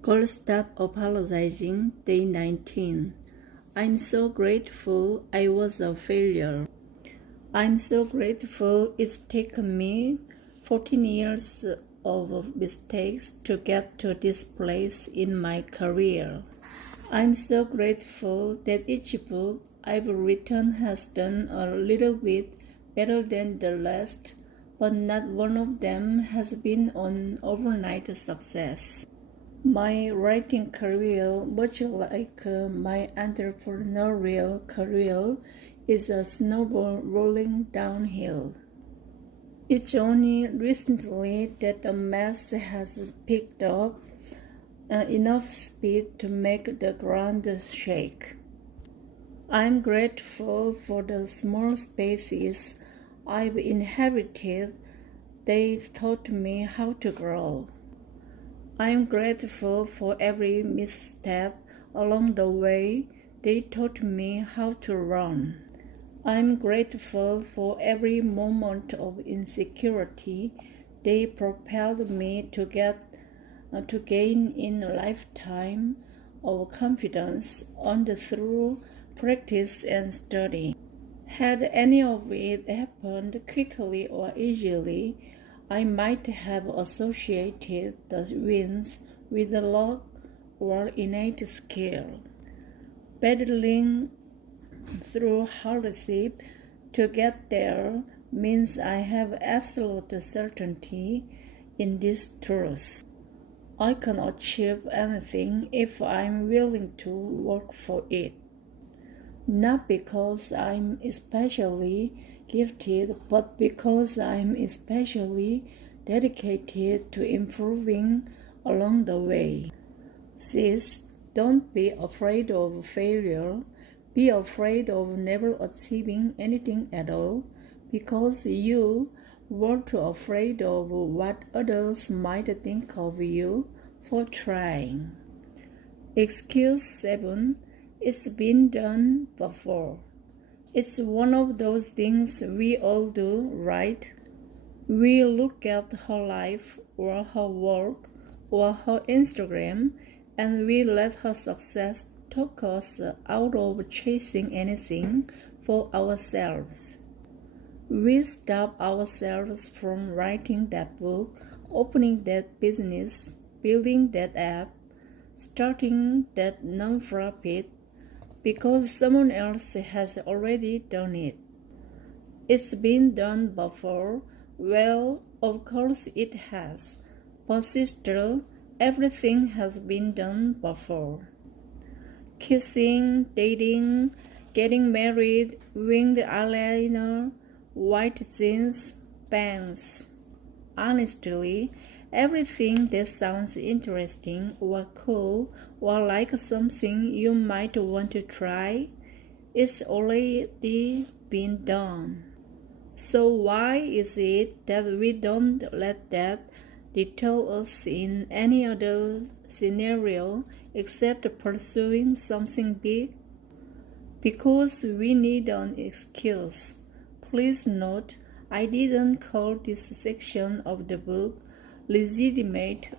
Girl, stop apologizing. Day 19. I'm so grateful I was a failure. I'm so grateful it's taken me 14 years of mistakes to get to this place in my career. I'm so grateful that each book I've written has done a little bit better than the last, but not one of them has been an overnight success. My writing career, much like my entrepreneurial career, is a snowball rolling downhill. It's only recently that the mess has picked up enough speed to make the ground shake. I'm grateful for the small spaces I've inhabited. They've taught me how to grow. I'm grateful for every misstep along the way. They taught me how to run. I'm grateful for every moment of insecurity. They propelled me to gain in a lifetime of confidence earned through practice and study. Had any of it happened quickly or easily, I might have associated the wins with luck or innate skill. Battling through hardship to get there means I have absolute certainty in this truth. I can achieve anything if I'm willing to work for it. Not because I'm especially gifted, but because I'm especially dedicated to improving along the way. Sis, don't be afraid of failure. Be afraid of never achieving anything at all, because you were too afraid of what others might think of you for trying. Excuse 7. It's been done before. It's one of those things we all do, right? We look at her life or her work or her Instagram and we let her success talk us out of chasing anything for ourselves. We stop ourselves from writing that book, opening that business, building that app, starting that nonprofit, because someone else has already done it. It's been done before. Well, of course it has. But sister, everything has been done before. Kissing, dating, getting married, winged eyeliner, white jeans, bangs. Honestly, everything that sounds interesting or cool or like something you might want to try is already been done. So why is it that we don't let that deter us in any other scenario except pursuing something big? Because we need an excuse. Please note, I didn't call this section of the book legitimate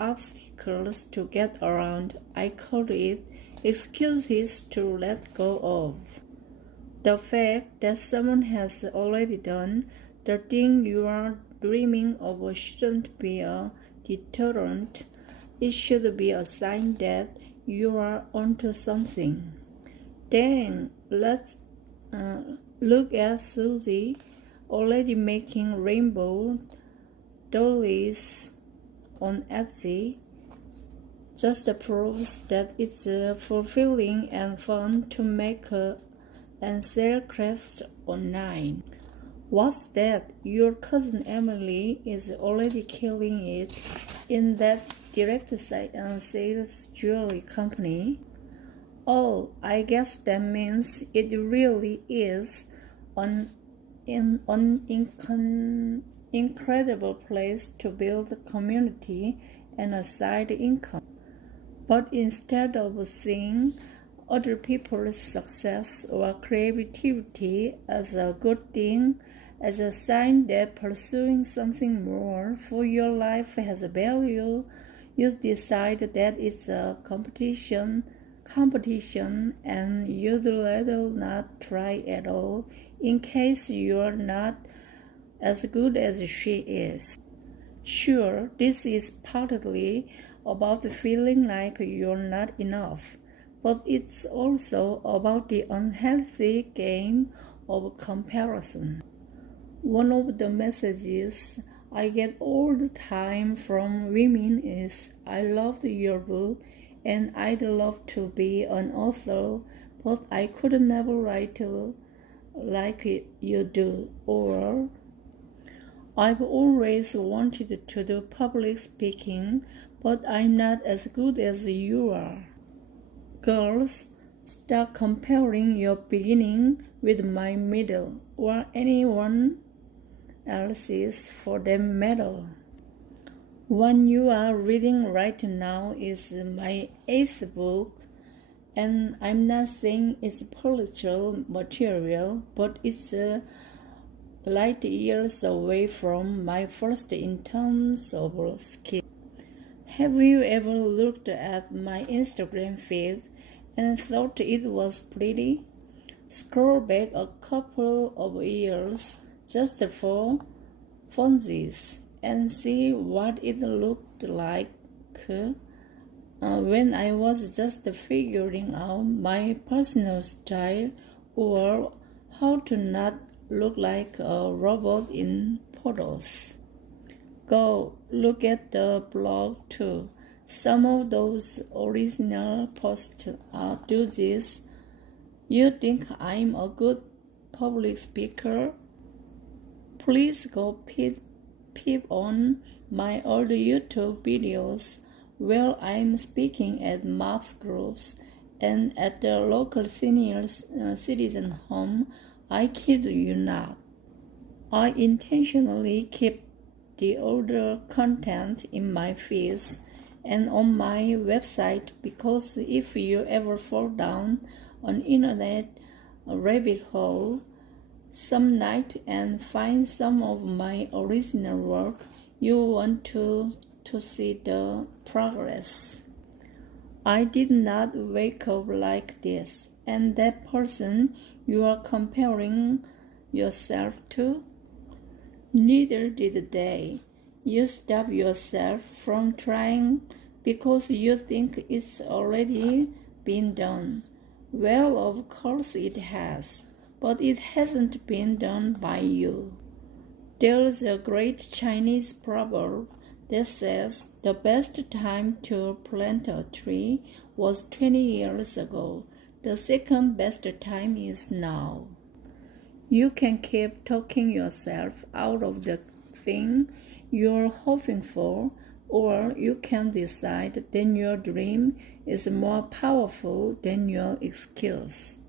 obstacles to get around. I called it excuses to let go of. The fact that someone has already done the thing you are dreaming of shouldn't be a deterrent. It should be a sign that you are onto something. Dang, let's look at Susie, already making rainbow dollies on Etsy. Just proves that it's fulfilling and fun to make and sell crafts online. What's that? Your cousin Emily is already killing it in that direct sales jewelry company. Oh, I guess that means it really is an incredible place to build a community and a side income. But instead of seeing other people's success or creativity as a good thing, as a sign that pursuing something more for your life has value, You decide that it's a competition, and you'd rather not try at all in case you're not as good as she is. Sure, this is partly about feeling like you're not enough, but it's also about the unhealthy game of comparison. One of the messages I get all the time from women is, I loved your book and I'd love to be an author, but I could never write like you do, or I've always wanted to do public speaking, but I'm not as good as you are. Girls, start comparing your beginning with my middle or anyone else's for that matter. One you are reading right now is my 8th book, and I'm not saying it's spiritual material, but it's light years away from my first in terms of skill. Have you ever looked at my Instagram feed and thought it was pretty? Scroll back a couple of years just for funsies and see what it looked like when I was just figuring out my personal style or how to not look like a robot in photos. Go look at the blog too. Some of those original posts do this. You think I'm a good public speaker? Please go peep on my old YouTube videos where I'm speaking at Mark's groups and at the local senior citizen home. I kid you not. I intentionally keep the older content in my feeds and on my website because if you ever fall down an internet rabbit hole some night and find some of my original work, you want to see the progress. I did not wake up like this, and that person you are comparing yourself to, neither did they. You stop yourself from trying because you think it's already been done. Well, of course it has, but it hasn't been done by you. There's a great Chinese proverb that says the best time to plant a tree was 20 years ago. The second best time is now. You can keep talking yourself out of the thing you're hoping for, or you can decide that your dream is more powerful than your excuse.